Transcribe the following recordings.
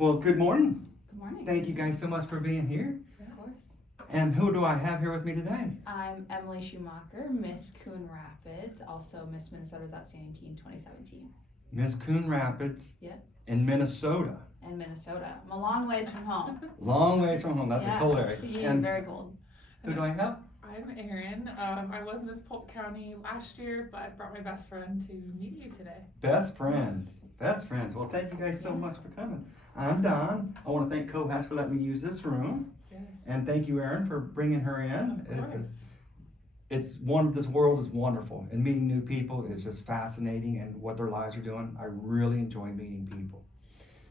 Well, good morning. Good morning. Thank you guys so much for being here. Of course. And who do I have here with me today? I'm Emily Schumacher, Miss Coon Rapids, also Miss Minnesota's Outstanding Teen 2017. Miss Coon Rapids. Yeah. In Minnesota. And Minnesota. I'm a long ways from home. Long ways from home. That's a cold area. Yeah, And very cold. who do I have? I'm Erin. I was Miss Polk County last year, but I brought my best friend to meet you today. Best friends. Best friends. Well, thank you guys so much for coming. I'm Don. I want to thank Cohash for letting me use this room. Yes. And thank you, Erin, for bringing her in. Of course. This world is wonderful, and meeting new people is just fascinating, and what their lives are doing. I really enjoy meeting people.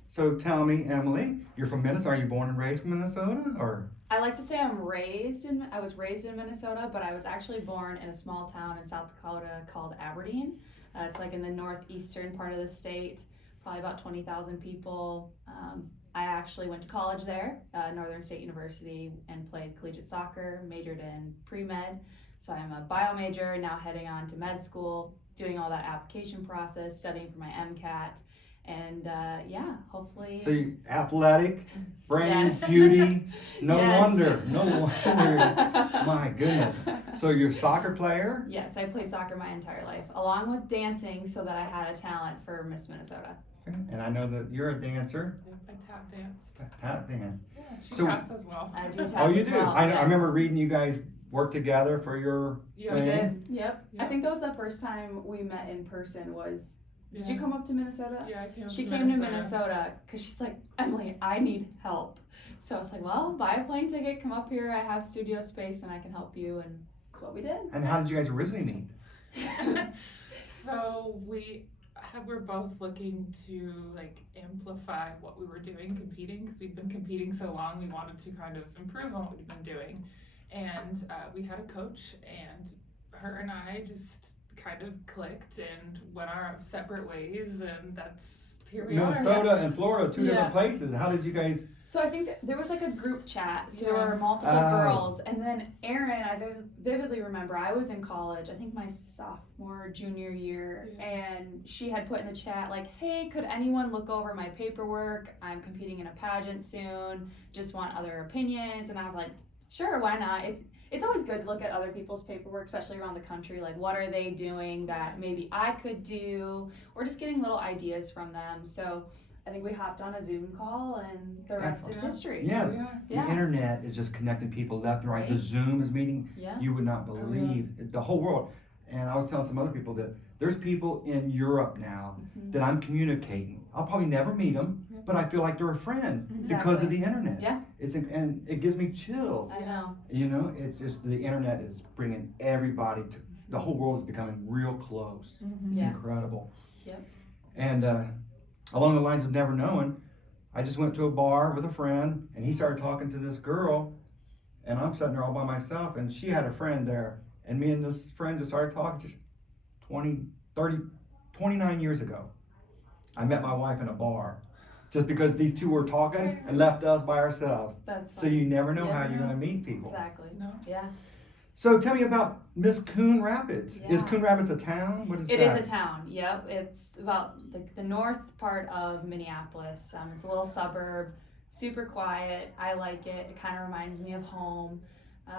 So tell me, Emily, you're from Minnesota. Are you born and raised from Minnesota, or? I like to say I was raised in Minnesota, but I was actually born in a small town in South Dakota called Aberdeen. It's like in the northeastern part of the state, probably about 20,000 people. I actually went to college there, Northern State University, and played collegiate soccer, majored in pre-med. So I'm a bio major, now heading on to med school, doing all that application process, studying for my MCAT. And hopefully. So you athletic, brains, Yes. beauty. No Yes. wonder. My goodness. So you're a soccer player? Yes, I played soccer my entire life, along with dancing, so that I had a talent for Miss Minnesota. And I know that you're a dancer. Yep, I tap danced. Tap dance. Yeah, she So- taps as well. I do tap Oh, you as do? well. I yes. remember reading you guys work together for your Yeah, We thing. did. Yep. I Yep. think that was the first time we met in person. Did Yeah. you come up to Minnesota? Yeah, I came. She to came to Minnesota because she's like, Emily, I need help. So I was like, well, buy a plane ticket, come up here. I have studio space and I can help you. And that's what we did. And how did you guys originally meet? So we're both looking to amplify what we were doing competing, because we'd been competing so long. We wanted to kind of improve on what we'd been doing, and we had a coach, and her and I just kind of clicked and went our separate ways, and here we are. Minnesota and Florida, two Yeah. different places. How did you guys? So I think that there was like a group chat. So there Yeah. were multiple Oh. girls. And then Erin, I vividly remember I was in college, I think my sophomore, junior year. Yeah. And she had put in the chat like, hey, could anyone look over my paperwork? I'm competing in a pageant soon. Just want other opinions. And I was like, sure, why not? It's always good to look at other people's paperwork, especially around the country. Like, what are they doing that maybe I could do? Or just getting little ideas from them. So I think we hopped on a Zoom call, and the rest is Excellent. history. Yeah, Here we are. Yeah. the internet is just connecting people left and right. The Right. Zoom is meeting. Yeah. You would not Oh, yeah. believe the whole world. And I was telling some other people that there's people in Europe now Mhm. that I'm communicating. I'll probably never meet them, Yeah. but I feel like they're a friend because Exactly. of the internet. Yeah. And it gives me chills. I know. You know, it's just the internet is bringing everybody to the whole world is becoming real close. Mhm. It's Yeah. incredible. Yep. And along the lines of never knowing, I just went to a bar with a friend, and he started talking to this girl, and I'm sitting there all by myself, and she had a friend there, and me and this friend just started talking just 29 years ago. I met my wife in a bar, just because these two were talking and left us by ourselves. That's So fun. you never know Yeah. how you're gonna meet people. Exactly. No. Yeah. So tell me about Miss Coon Rapids. Is Yeah. Coon Rapids a town? What is It that? is a town. Yep. It's about the north part of Minneapolis. It's a little suburb, super quiet. I like it. It kind of reminds me of home.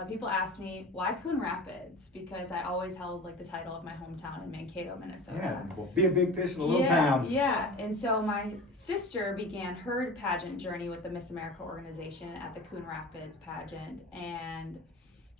People ask me, why Coon Rapids? Because I always held the title of my hometown in Mankato, Minnesota. Yeah, well, be a big fish in a little Yeah, town. yeah. And so my sister began her pageant journey with the Miss America organization at the Coon Rapids pageant. And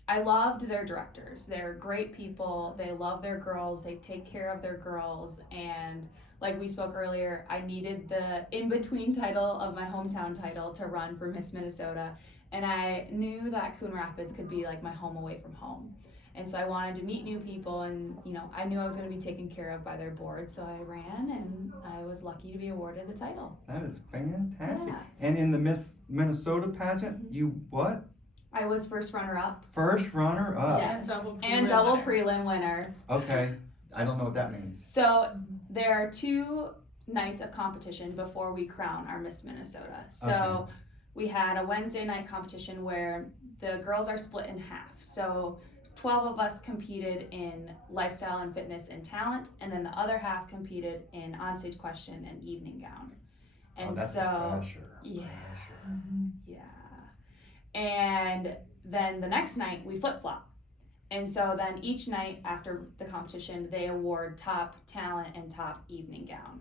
I loved their directors. They're great people. They love their girls. They take care of their girls. And like we spoke earlier, I needed the in-between title of my hometown title to run for Miss Minnesota. And I knew that Coon Rapids could be like my home away from home. And so I wanted to meet new people, and I knew I was going to be taken care of by their board, so I ran, and I was lucky to be awarded the title. That is fantastic. Yeah. And in the Miss Minnesota pageant, you what? I was first runner-up. First runner up. Yes. And double prelim prelim winner. Okay. I don't know what that means. So there are 2 nights of competition before we crown our Miss Minnesota. So Okay. we had a Wednesday night competition where the girls are split in half. So 12 of us competed in lifestyle and fitness and talent, and then the other half competed in onstage question and evening gown. And that's so a pressure. Yeah. pressure. Yeah. And then the next night we flip-flop. And so then each night after the competition, they award top talent and top evening gown.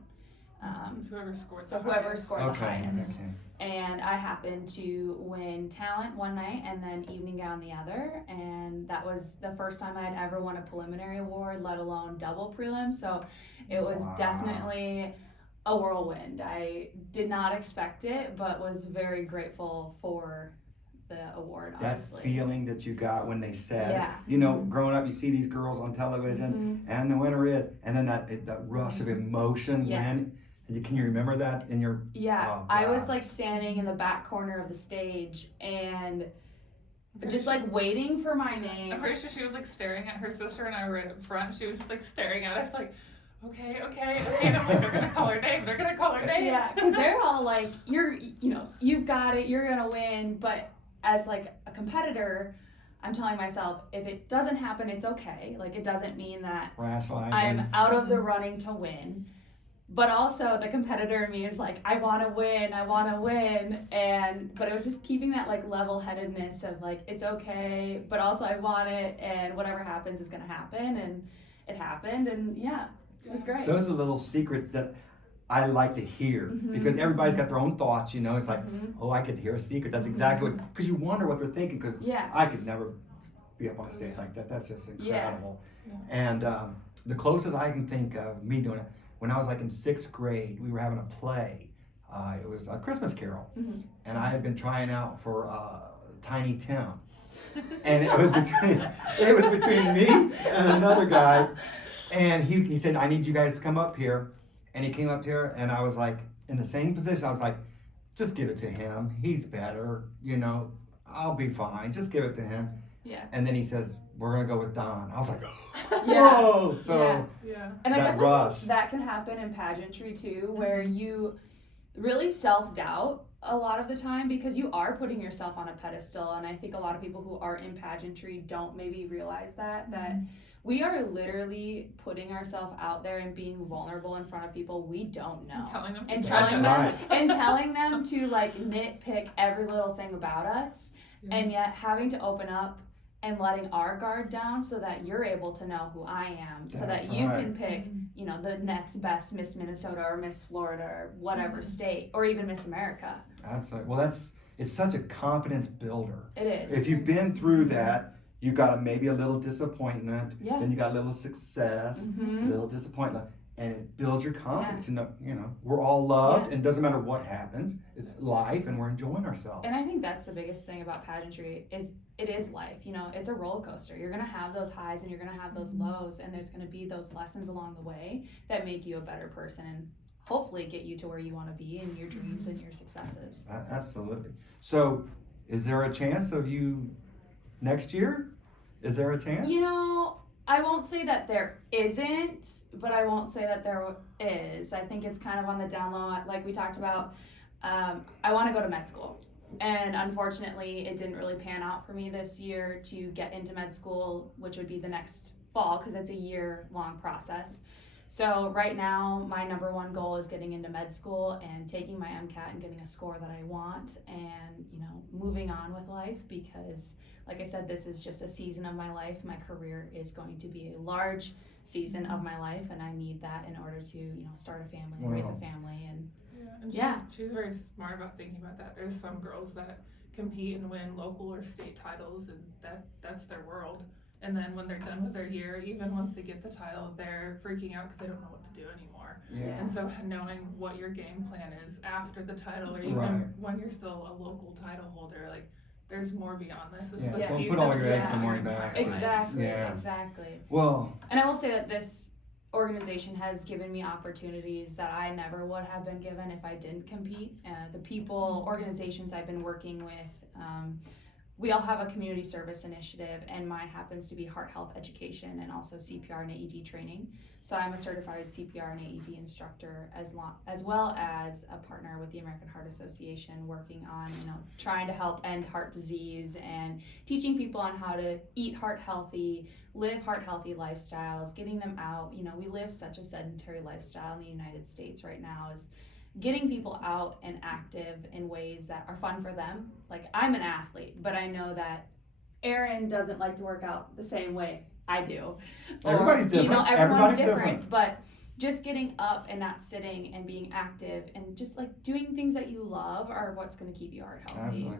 Whoever scored So the whoever highest. scored the highest. Okay. And I happened to win talent one night and then evening gown the other. And that was the first time I'd ever won a preliminary award, let alone double prelim. So it was Wow. definitely a whirlwind. I did not expect it, but was very grateful for the award, That honestly. feeling that you got when they said, Yeah. you know, growing up, you see these girls on television, and the winner is, and then that rush of emotion. Yeah. Can you remember that in your? Yeah, Oh, I was gosh. like standing in the back corner of the stage and just like waiting for my name. I'm pretty sure she was like staring at her sister and I were right up front. She was just like staring at us like, okay. And I'm like, they're gonna call her name. Yeah, because they're all like, you've got it, you're gonna win. But as like a competitor, I'm telling myself, if it doesn't happen, it's okay. Like it doesn't mean that Rationalizing. I'm out of the running to win. But also the competitor in me is like, I want to win. But it was just keeping that like level-headedness of like, it's okay, but also I want it, and whatever happens is going to happen. And it happened, and yeah, it was great. Those are little secrets that I like to hear, because everybody's got their own thoughts, you know. It's like, oh, I could hear a secret. That's exactly what, because you wonder what they're thinking, because Yeah. I could never be up on a stage like that. That's just incredible. Yeah. And the closest I can think of me doing it, when I was like in 6th grade, we were having a play. It was a Christmas Carol, and I had been trying out for Tiny Tim, and it was between me and another guy, and he said, I need you guys to come up here, and he came up here, and I was like in the same position. I was like, just give it to him. He's better, you know. I'll be fine. Just give it to him. Yeah. And then he says, we're gonna go with Don. I was like, Yeah. whoa. So. Yeah. And I That definitely rush. think that can happen in pageantry too, where you really self-doubt a lot of the time because you are putting yourself on a pedestal. And I think a lot of people who are in pageantry don't maybe realize that we are literally putting ourselves out there and being vulnerable in front of people we don't know. And telling them And telling them to like nitpick every little thing about us, and yet having to open up and letting our guard down so that you're able to know who I am, so That's that you right. can pick, you know, the next best Miss Minnesota or Miss Florida or whatever state, or even Miss America. Absolutely. Well, it's such a confidence builder. It is. If you've been through that, you got maybe a little disappointment, Yeah. then you got a little success, a little disappointment, and it builds your confidence. You know, we're all loved, and it doesn't matter what happens. It's life, and we're enjoying ourselves. And I think that's the biggest thing about pageantry is it is life. You know, it's a roller coaster. You're gonna have those highs and you're gonna have those lows, and there's gonna be those lessons along the way that make you a better person and hopefully get you to where you want to be in your dreams and your successes. Absolutely. So, is there a chance of you next year? Is there a chance? You know, I won't say that there isn't, but I won't say that there is. I think it's kind of on the down low. Like we talked about, I want to go to med school. And unfortunately, it didn't really pan out for me this year to get into med school, which would be the next fall because it's a year-long process. So right now, my number one goal is getting into med school and taking my MCAT and getting a score that I want and, you know, moving on with life because, like I said, this is just a season of my life. My career is going to be a large season of my life, and I need that in order to, you know, start a family, raise a family, and she's very smart about thinking about that. There's some girls that compete and win local or state titles, and that's their world. And then when they're done with their year, even once they get the title, they're freaking out because they don't know what to do anymore. Yeah. And so knowing what your game plan is after the title, or even when you're still a local title holder, like there's more beyond this. This is a Don't season. put all This your is eggs in your one entire basket. life. Exactly. Well. And I will say that this organization has given me opportunities that I never would have been given if I didn't compete. The organizations I've been working with, we all have a community service initiative, and mine happens to be heart health education and also CPR and AED training. So I'm a certified CPR and AED instructor as well as a partner with the American Heart Association, working on, you know, trying to help end heart disease and teaching people on how to eat heart healthy, live heart healthy lifestyles, getting them out. You know, we live such a sedentary lifestyle in the United States right now. Is getting people out and active in ways that are fun for them. Like, I'm an athlete, but I know that Eryn doesn't like to work out the same way I do. Everybody's different. You know, everyone's Everybody's different, different. but just getting up and not sitting and being active and just like doing things that you love are what's going to keep your heart healthy. Absolutely.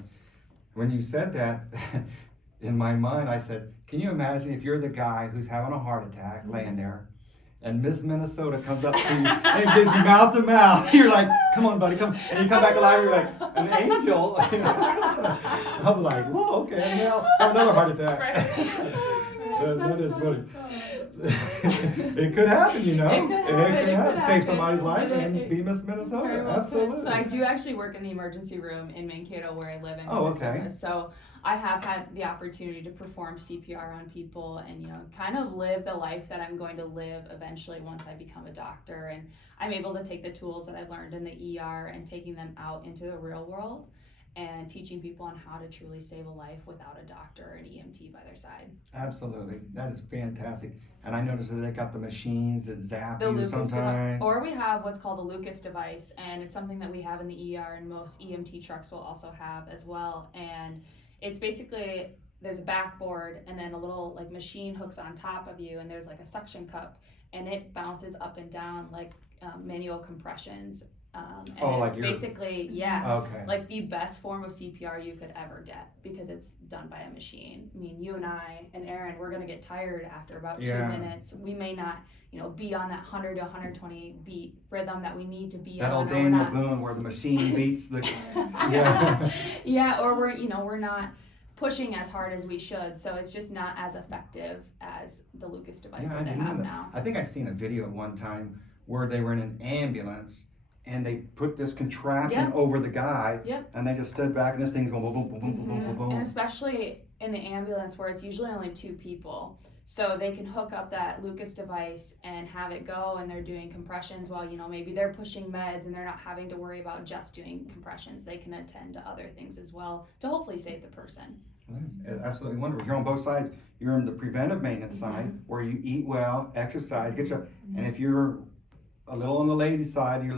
When you said that, in my mind, I said, can you imagine if you're the guy who's having a heart attack laying there, and Miss Minnesota comes up to you and gives you mouth to mouth? You're like, come on, buddy, come. And you come back alive, you're like, an angel. I'm like, whoa, okay, now have another heart attack. That is funny. It could happen, you know. It could happen. Save somebody's life But and it- be Miss Minnesota. Absolutely. So I do actually work in the emergency room in Mankato, where I live in Oh, Minnesota. okay. So I have had the opportunity to perform CPR on people and, you know, kind of live the life that I'm going to live eventually once I become a doctor. And I'm able to take the tools that I learned in the ER and taking them out into the real world and teaching people on how to truly save a life without a doctor or an EMT by their side. Absolutely. That is fantastic. And I noticed that they got the machines that zap The you Lucas device, sometimes. or we have what's called a Lucas device, and it's something that we have in the ER, and most EMT trucks will also have as well. And it's basically, there's a backboard and then a little like machine hooks on top of you, and there's like a suction cup, and it bounces up and down like manual compressions. And Oh, it's like you're- basically, Okay. like the best form of CPR you could ever get, because it's done by a machine. I mean, you and I and Eryn, we're gonna get tired after about 2 minutes. We may not, you know, be on that 100 to 120 beat rhythm that we need to be That on. old or we're Daniel not- Boone where the machine beats the. yeah. Yeah, or we're not pushing as hard as we should, so it's just not as effective as the Lucas device Yeah, I that they didn't know have that. now. I think I seen a video at one time where they were in an ambulance and they put this contraption Yep. over the guy. Yep. And they just stood back and this thing's going boom, boom, boom, boom, boom, boom, And boom. especially in the ambulance where it's usually only 2 people. So they can hook up that Lucas device and have it go, and they're doing compressions while, you know, maybe they're pushing meds and they're not having to worry about just doing compressions. They can attend to other things as well to hopefully save the person. That's absolutely wonderful. You're on both sides. You're on the preventive maintenance side Mm-hmm. where you eat well, exercise, get your, and if you're a little on the lazy side, you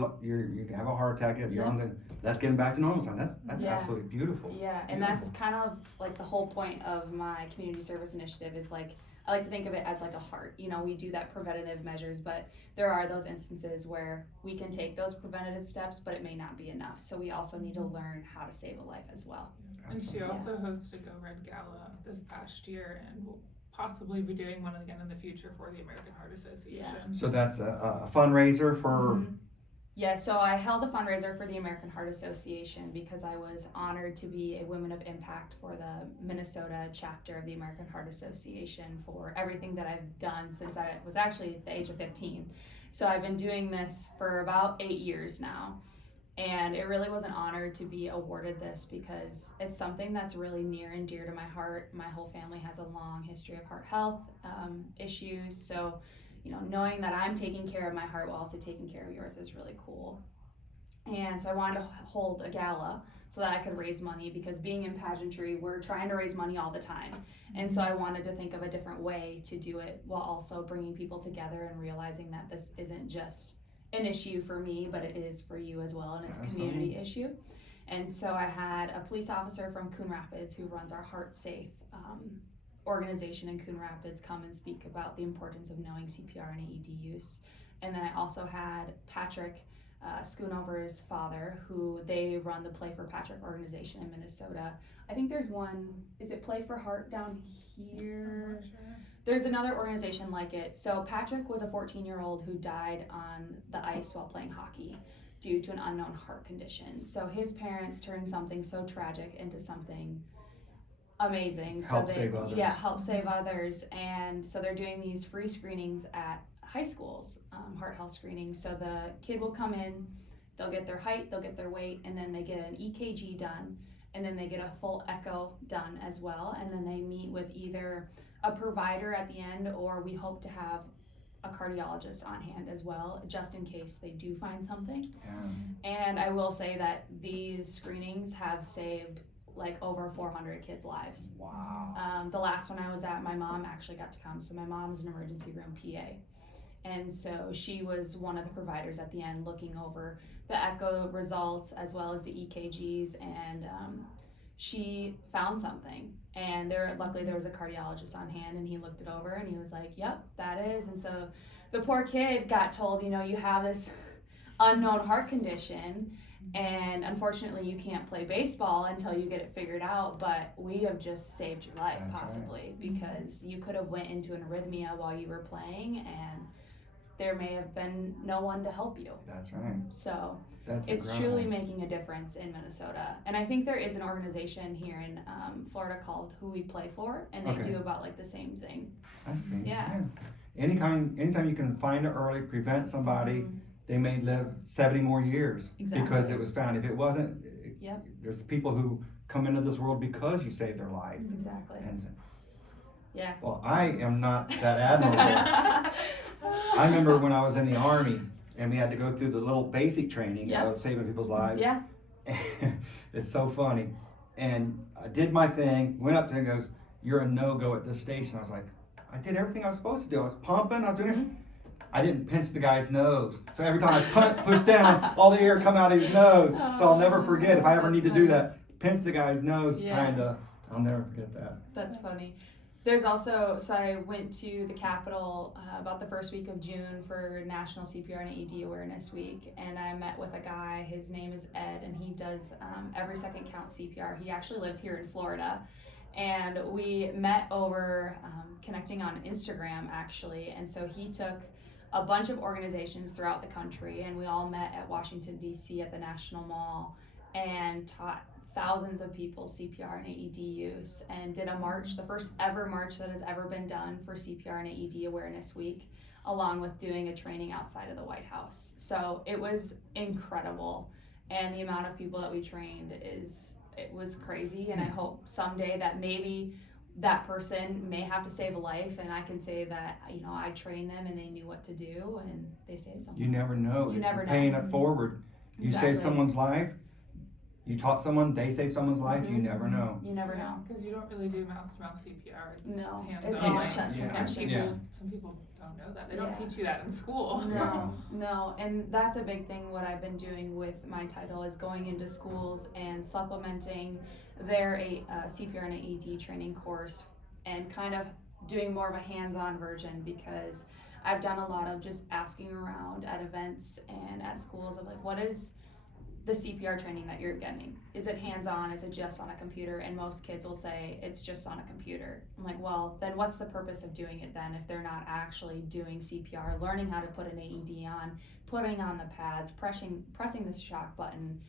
have a heart attack, you're on the, that's getting back to normal side. That's Yeah. absolutely beautiful. Yeah, and that's kind of like the whole point of my community service initiative is like, I like to think of it as like a heart. You know, we do that preventative measures, but there are those instances where we can take those preventative steps, but it may not be enough. So we also need to learn how to save a life as well. And she Absolutely. also hosted a Go Red Gala this past year, and will possibly be doing one again in the future for the American Heart Association. So that's a fundraiser for, Mhm. Yeah, so I held a fundraiser for the American Heart Association because I was honored to be a Women of Impact for the Minnesota chapter of the American Heart Association for everything that I've done since I was actually at the age of 15. So I've been doing this for about 8 years now. And it really was an honor to be awarded this because it's something that's really near and dear to my heart. My whole family has a long history of heart health issues. So, you know, knowing that I'm taking care of my heart while also taking care of yours is really cool. And so I wanted to hold a gala so that I could raise money, because being in pageantry, we're trying to raise money all the time. And so I wanted to think of a different way to do it while also bringing people together and realizing that this isn't just an issue for me, but it is for you as well, and it's a community issue. And so I had a police officer from Coon Rapids who runs our Heart Safe organization in Coon Rapids come and speak about the importance of knowing CPR and AED use. And then I also had Patrick Schoonover's father, who they run the Play for Patrick organization in Minnesota. I think there's one, is it Play for Heart down here? I'm not sure. There's another organization like it. So Patrick was a 14-year-old who died on the ice while playing hockey due to an unknown heart condition. So his parents turned something so tragic into something amazing. Help save others. Yeah, help save others. And so they're doing these free screenings at high schools, heart health screenings. So the kid will come in, they'll get their height, they'll get their weight, and then they get an EKG done, and then they get a full echo done as well. And then they meet with either a provider at the end, or we hope to have a cardiologist on hand as well, just in case they do find something. Yeah. And I will say that these screenings have saved like over 400 kids' lives. Wow. The last one I was at, my mom actually got to come. So my mom's an emergency room PA. And so she was one of the providers at the end looking over the echo results as well as the EKGs, and she found something. And luckily there was a cardiologist on hand, and he looked it over and he was like, yep, that is. And so the poor kid got told, you have this unknown heart condition, and unfortunately you can't play baseball until you get it figured out, but we have just saved your life. That's possibly right. Because you could have went into an arrhythmia while you were playing, and there may have been no one to help you. That's right. So That's it's incredible. truly making a difference in Minnesota. And I think there is an organization here in Florida called Who We Play For, and they do about like the same thing. I see. Yeah. Anytime you can find it early, prevent somebody, they may live 70 more years. Exactly. Because it was found. If it wasn't, Yep. there's people who come into this world because you saved their life. Exactly. And, Yeah. well, I am not that admirable. I remember when I was in the Army and we had to go through the little basic training of saving people's lives. Yeah. It's so funny. And I did my thing, went up there and goes, you're a no-go at this station. I was like, I did everything I was supposed to do. I was pumping, I was doing it. I didn't pinch the guy's nose. So every time I push down, all the air come out of his nose. So I'll never forget, if I ever need to do that, pinch the guy's nose, I'll never forget that. That's funny. There's also, so I went to the Capitol about the first week of June for National CPR and AED Awareness Week, and I met with a guy, his name is Ed, and he does every second count CPR. He actually lives here in Florida, and we met over connecting on Instagram actually, and so he took a bunch of organizations throughout the country, and we all met at Washington, D.C. at the National Mall and taught thousands of people CPR and AED use, and did a march, the first ever march that has ever been done for CPR and AED Awareness Week, along with doing a training outside of the White House. So it was incredible, and the amount of people that we trained it was crazy, and I hope someday that maybe that person may have to save a life, and I can say that, I trained them and they knew what to do and they saved someone. You never know. You never know. Paying it forward. You Exactly. save someone's life, you taught someone, they saved someone's life, you never know. You never know. Because you don't really do mouth-to-mouth CPR. It's No, hands-on. it's all like, chest Yeah. compressions. Yeah. Some people don't know that. They don't Yeah. teach you that in school. No, and that's a big thing. What I've been doing with my title is going into schools and supplementing their CPR and AED training course, and kind of doing more of a hands-on version, because I've done a lot of just asking around at events and at schools of like, what is the CPR training that you're getting? Is it hands-on? Is it just on a computer? And most kids will say it's just on a computer. I'm like, well, then what's the purpose of doing it then if they're not actually doing CPR, learning how to put an AED on, putting on the pads, pressing the shock button,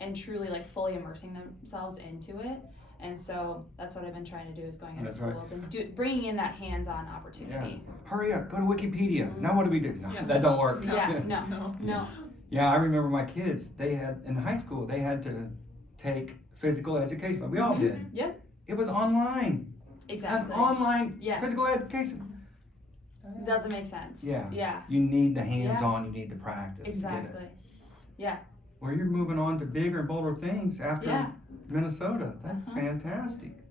and truly like fully immersing themselves into it. And so that's what I've been trying to do, is going into schools and bringing in that hands-on opportunity. Yeah. Hurry up, go to Wikipedia. Now what do we do? No, that don't work. No. Yeah, I remember my kids, they had, in high school, they had to take physical education. We all did. Yep. It was online. Exactly. An online Yeah. physical education. Doesn't make sense. Yeah. You need the hands-on, you need the practice. Exactly. Yeah. Well, you're moving on to bigger and bolder things after Minnesota. That's fantastic.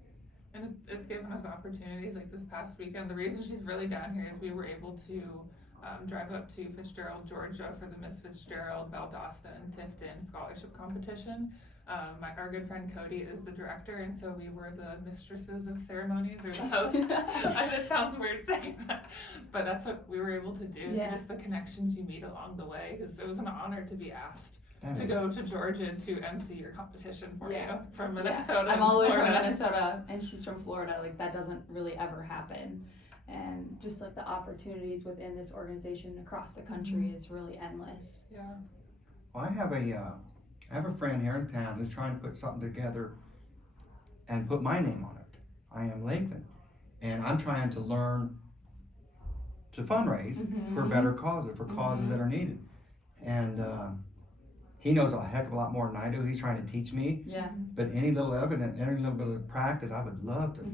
And it's given us opportunities like this past weekend. The reason she's really down here is we were able to drive up to Fitzgerald, Georgia for the Miss Fitzgerald, Valdosta, and Tifton scholarship competition. Our good friend Cody is the director, and so we were the mistresses of ceremonies, or the hosts. It sounds weird saying that, but that's what we were able to do. So just the connections you meet along the way, because it was an honor to be asked to go to Georgia to MC your competition for you from Minnesota. I'm all the way Florida. from Minnesota, and she's from Florida. Like, that doesn't really ever happen. And just like the opportunities within this organization across the country is really endless. Yeah. Well, I have a friend here in town who's trying to put something together and put my name on it. I am Lakeland. And I'm trying to learn to fundraise for better causes, for causes that are needed. And he knows a heck of a lot more than I do. He's trying to teach me. Yeah. But any little evidence, any little bit of practice, I would love to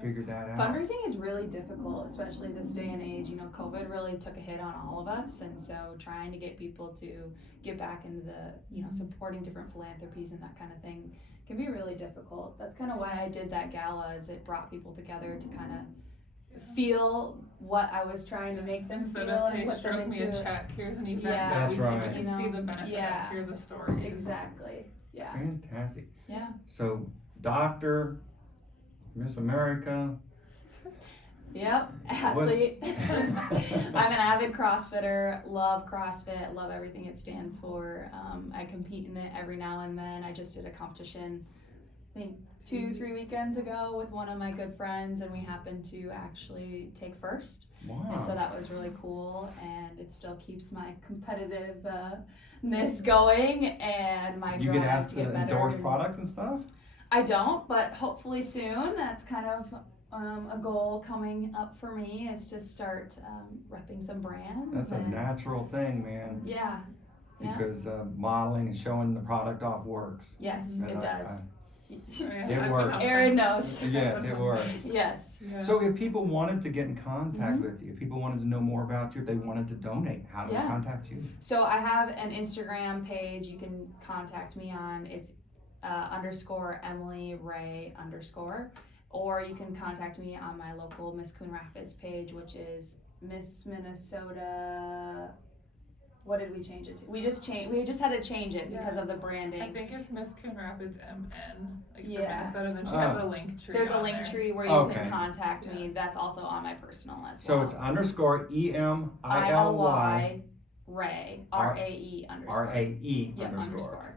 figure that out. Fundraising is really difficult, especially this day and age. COVID really took a hit on all of us, and so trying to get people to get back into the, supporting different philanthropies and that kind of thing can be really difficult. That's kind of why I did that gala, is it brought people together to kind of feel what I was trying to make them Instead feel of, and hey, put them stroke me into a it. check, here's an event Yeah. that That's we right. can You see know, the benefit yeah. of, hear the stories. Exactly. Yeah. Fantastic. Yeah. So, doctor, Miss America. Yep. Athlete. I'm an avid CrossFitter. Love CrossFit. Love everything it stands for. I compete in it every now and then. I just did a competition, I think 2-3 weekends ago with one of my good friends, and we happened to actually take first. Wow. And so that was really cool, and it still keeps my competitiveness going and my You drive get asked to to get better. endorse products and stuff? I don't, but hopefully soon. That's kind of a goal coming up for me, is to start repping some brands. That's a natural thing, man. Yeah. Yeah. Because modeling and showing the product off works. Yes, And it I- does. It I've been works. helping. Erin knows. Yes, it works. Yes. Yeah. So if people wanted to get in contact Mhm. with you, if people wanted to know more about you, if they wanted to donate, how do they Yeah. contact you? So I have an Instagram page you can contact me on. It's _ Emily Ray _ or you can contact me on my local Miss Coon Rapids page, which is Miss Minnesota. What did we change it to? We just had to change it because of the I branding. think it's Miss Coon Rapids MN, like Yeah. for Minnesota. Then she has a link tree. There's a on link there. tree where you Okay. can contact me. Yeah. That's also on my personal as So well. it's _EMILY ILY Ray RAE _ RAE Yeah, _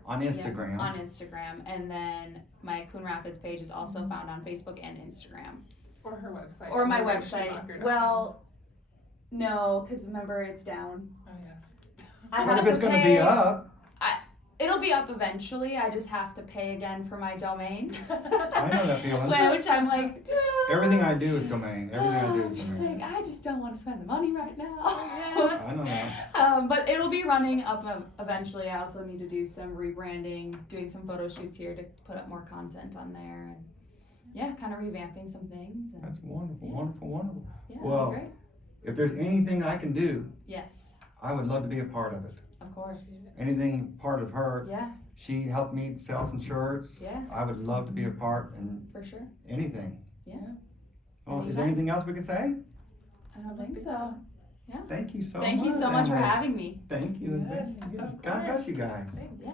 on Yeah, Instagram. on Instagram, and then my Coon Rapids page is also found on Facebook and Instagram, Or her website. or my Emily website. Schumacher.com. Well, no, because remember it's down. Oh yes. I But have if it's to going to pay. be up, It'll be up eventually. I just have to pay again for my domain. I know that feeling. Which I'm like, Everything I do is domain. Everything I do I'm is just domain. like, I just don't want to spend the money right now. I don't know. But it'll be running up eventually. I also need to do some rebranding, doing some photo shoots here to put up more content on there, and yeah, kind of revamping some things. And That's wonderful, Yeah. wonderful, wonderful. yeah, Well, that'd be great. If there's anything I can do, Yes, I would love to be a part of it. of course. Anything part of her. Yeah, She helped me sell some shirts. Yeah. I would love to be a part in for sure. anything. Yeah. Well, is there Anytime. anything else we can say? I don't think so. Thank you so much. Thank you so much for Emily. having me. Thank you. and Yes, thank you. of God bless course. you guys. Thanks. Yeah.